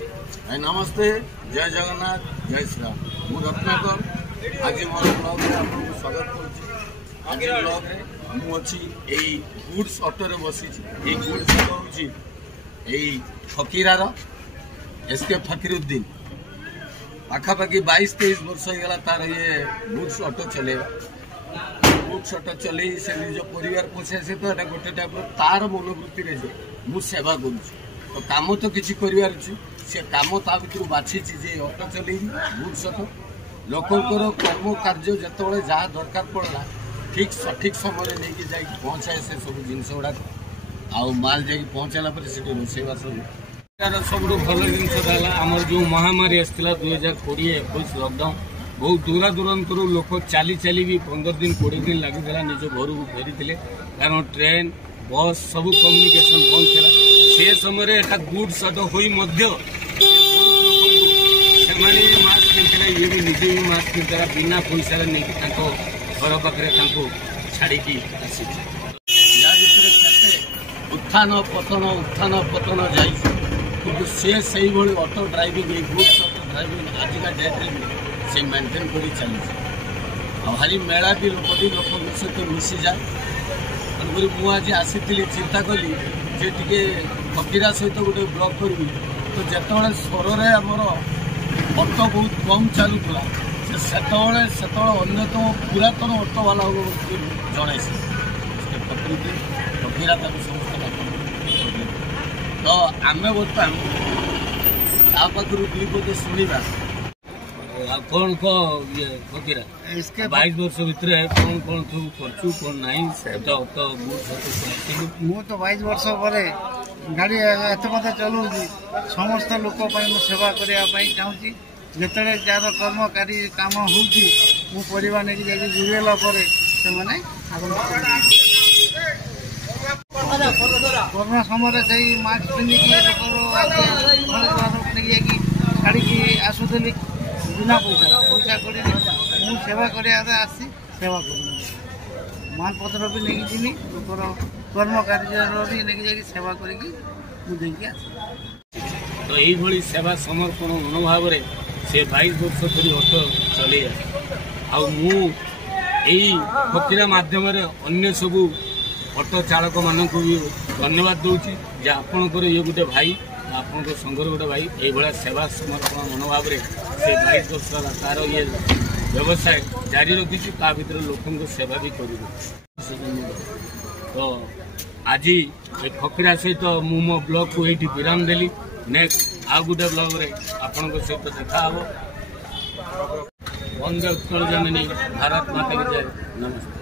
नमस्ते, जय जगन्नाथ, जय श्री राम। मु रत्नाकर आज मोर ब्लॉग में आपको स्वागत करुच्ची। आज ब्लॉग में मुझे गुड्स ऑटो रे बसी। गुड्स ऑटो हूँ फकीरार एसके फकीरुद्दीन पाखापाखि 22-23 वर्ष होगा तार ये गुड्स ऑटो चले। गुड्स ऑटो चले से निज परिवार पोषे से तो गोटे टाइप तार मनोवृत्ति मुझे सेवा करुँ। तो काम तो किसी कर से काम ता भर बाछी जे ऑटो चल गुड्स ऑटो लोकंर कर्म कार्य जो जहाँ दरकार पड़ा ठीक सठिक समय नहीं जा पहुँचाए से सब जिन गुड़ाक आउ माल जा पहुँचाला रोषेबास सब भल जिन आम जो महामारी आसाला 2020-21 लॉकडाउन बहुत दूरा दूरांतर लोक चली चली भी 15 दिन 20 दिन लगी निज घर को फेरी कारण ट्रेन बस सब कम्युनिकेशन बंद थी से समय गुड्स ऑटो हो मास्क किनते ये भी निजे भी मास्क किनता बिना पैसा नहीं घर पाखे छाड़ी आसी उत्थान पतन जाए कि से auto driving goods auto driving आजिका डेट्रे भी से मेंटेन कर चली भारी मेला भी लोक सहित मिसी जाए तेणुक मुझे आसी चिंता कली जे टे फकीरा सहित गोटे ब्लॉग करी तो जिते स्वर आमर ऑटो बहुत कम चलूला से अन्यतम पुरातन ऑटो वाला जन प्रकृति फकीरा समस्त तो आम बर्तमान पाखु दुई पद शुणा कौन को ये फकीरा 22 वर्ष भितर कौन कौन सब करचु कौन नहीं मु तो 22 वर्ष पर गाड़ी एत मत चलाऊँ समस्त लोक सेवा करने चाहूँगी जिते जार कर्मकारी काम हो परिवार नहीं जाए जुड़ेला कोरोना समय से मास्क पिंधिकी छाड़ी आसुली बिना पैसा कर सेवा आसी सेवा कर मालपत्र भी नहीं जीनी लोकर कर्म कार्य भी नहीं जा सेवा करके तो यही सेवा समर्पण मनोभाव से 22 वर्ष धरी ऑटो चले फकीरा मध्यम अन्य सबू ऑटो चालक मानक भी धन्यवाद दूसरी जे आपणकर ये गोटे भाई आपण संघर गोटे भाई ये सेवा समर्पण मनोभाव से 22 वर्ष तार ये व्यवसाय जारी रखी भर लोक सेवा भी कर तो आज फकीरा सहित मु मो ब्लॉग को ये विराम देली नेक्स्ट आउ गोटे ब्लॉग रे आपण सहित देखा हे वंदे उत्कल जननी भारत माता की जय। नमस्ते।